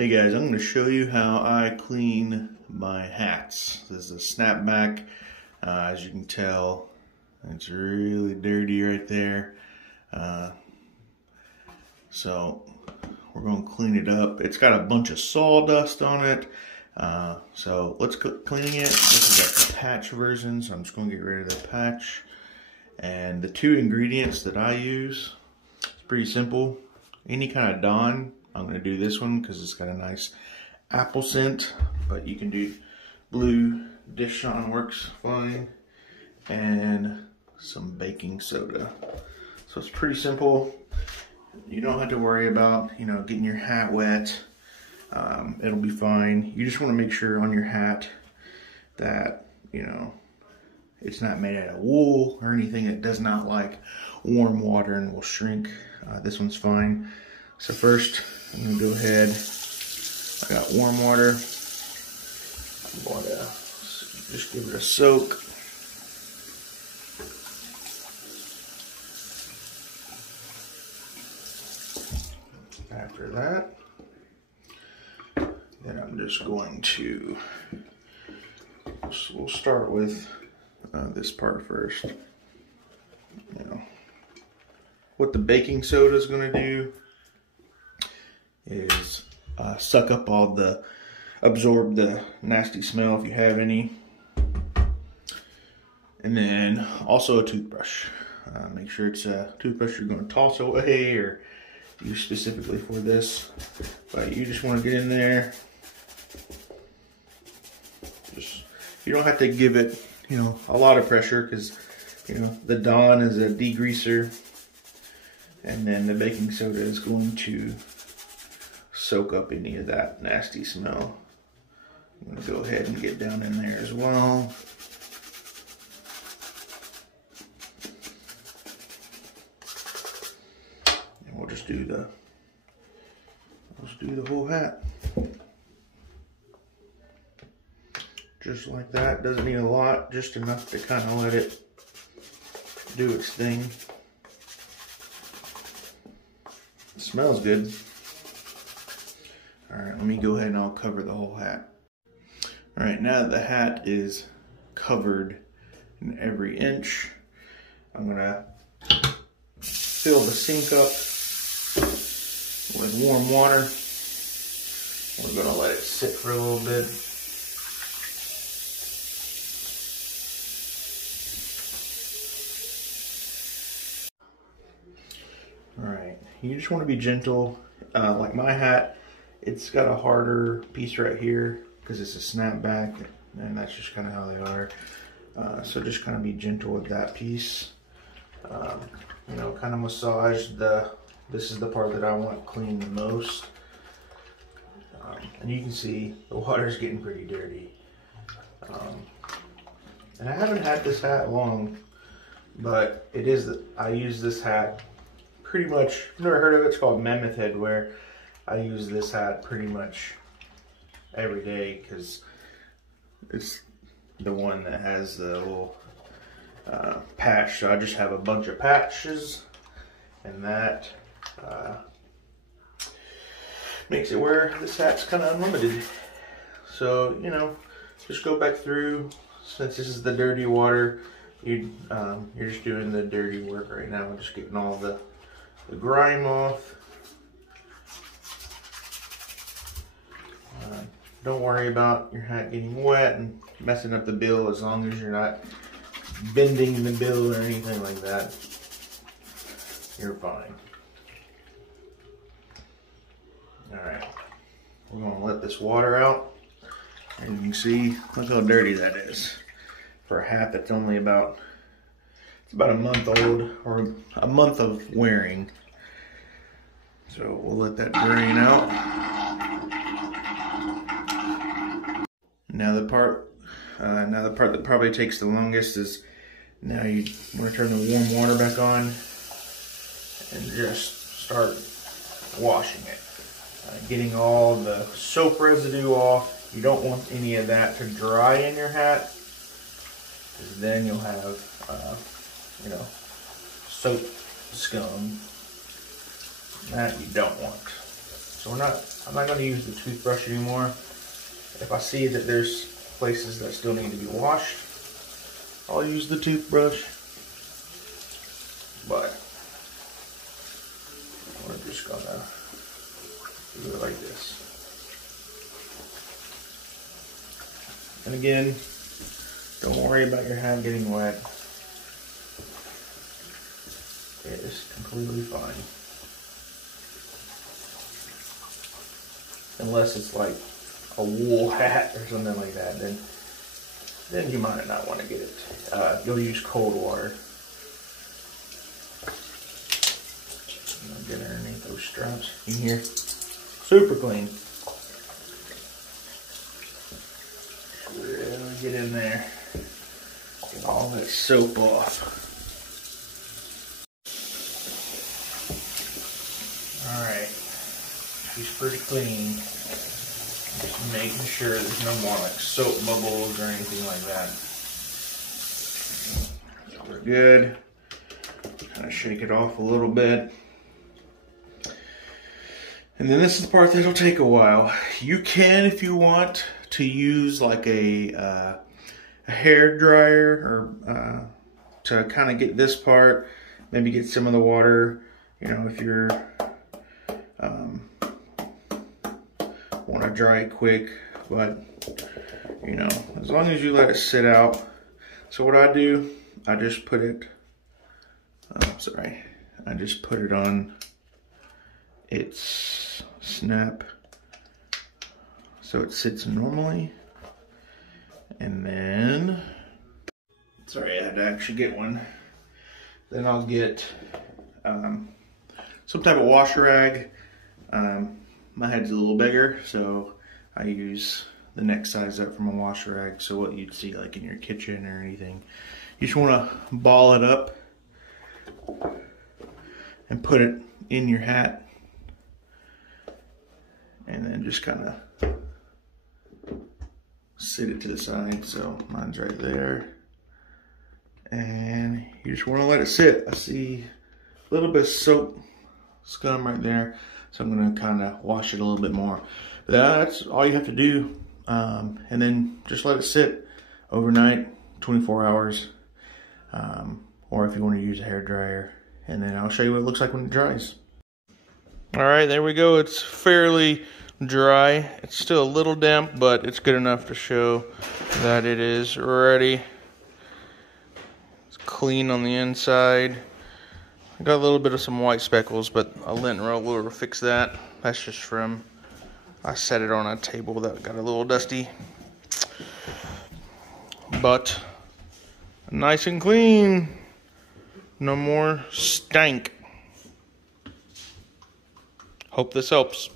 Hey guys, I'm going to show you how I clean my hats. This is a snapback. As you can tell, it's really dirty right there. So we're going to clean it up. It's got a bunch of sawdust on it. So let's go cleaning it. This is a patch version, so I'm just going to get rid of the patch. And the two ingredients that I use, it's pretty simple. Any kind of Dawn. I'm going to do this one because it's got a nice apple scent, but you can do blue dish Dawn works fine, and some baking soda. So it's pretty simple. You don't have to worry about, getting your hat wet. It'll be fine. You just want to make sure on your hat that, it's not made out of wool or anything that does not like warm water and will shrink. This one's fine. So first, I'm going to go ahead, I got warm water, I'm going to just give it a soak. After that, then I'm just going to, we'll start with this part first. What the baking soda is going to do is suck up all absorb the nasty smell if you have any. And then also a toothbrush. Make sure it's a toothbrush you're going to toss away or use specifically for this. But you just want to get in there. You don't have to give it, a lot of pressure because, the Dawn is a degreaser. And then the baking soda is going to soak up any of that nasty smell. I'm going to go ahead and get down in there as well. And we'll just do the whole hat. Just like that. Doesn't need a lot, just enough to kind of let it do its thing. It smells good. Alright, let me go ahead and I'll cover the whole hat. Alright, now that the hat is covered in every inch, I'm going to fill the sink up with warm water. We're going to let it sit for a little bit. Alright, you just want to be gentle. Like my hat, it's got a harder piece right here because it's a snapback, and that's just kind of how they are. So just kind of be gentle with that piece. Kind of massage this is the part that I want cleaned the most. And you can see the water's getting pretty dirty. And I haven't had this hat long, but I use this hat pretty much. Never heard of it? It's called Mammoth Headwear. I use this hat pretty much every day because it's the one that has the little patch. So I just have a bunch of patches, and that makes it where this hat's kind of unlimited. So, just go back through. Since this is the dirty water, you're just doing the dirty work right now, just getting all the grime off. Don't worry about your hat getting wet and messing up the bill as long as you're not bending the bill or anything like that. You're fine. Alright, we're going to let this water out. And you can see, look how dirty that is. For a hat that's only about a month old, or a month of wearing. So we'll let that drain out. Now the part that probably takes the longest is now you want to turn the warm water back on and just start washing it. Getting all the soap residue off. You don't want any of that to dry in your hat, because then you'll have, soap scum. That you don't want. So I'm not going to use the toothbrush anymore. If I see that there's places that still need to be washed, I'll use the toothbrush. But we're just gonna do it like this. And again, don't worry about your hand getting wet. It is completely fine. Unless it's like a wool hat or something like that, then you might not want to get it. You'll use cold water. Get underneath those straps in here. Super clean. Really get in there. Get all that soap off. Alright. She's pretty clean. Just making sure there's no more like soap bubbles or anything like that. We're good. Kind of shake it off a little bit. And then this is the part that'll take a while. You can, if you want, to use like a hair dryer or to kind of get this part, maybe get some of the water. You know, if you're want to dry it quick, but you know, as long as you let it sit out. So what I do, I just put it. I just put it on its snap so it sits normally, and then sorry, I had to actually get one. Then I'll get some type of washer rag. My head's a little bigger, so I use the next size up from a washer rag. So what you'd see like in your kitchen or anything, you just want to ball it up and put it in your hat, and then just kind of sit it to the side. So mine's right there, and you just want to let it sit. I see a little bit of soap scum right there, so I'm going to kind of wash it a little bit more. But that's all you have to do, and then just let it sit overnight, 24 hours, or if you want to use a hair dryer, and then I'll show you what it looks like when it dries. All right, there we go. It's fairly dry. It's still a little damp, but it's good enough to show that it is ready. It's clean on the inside. I got a little bit of some white speckles, but a lint roller will fix that. That's just from, I set it on a table that got a little dusty. But nice and clean. No more stank. Hope this helps.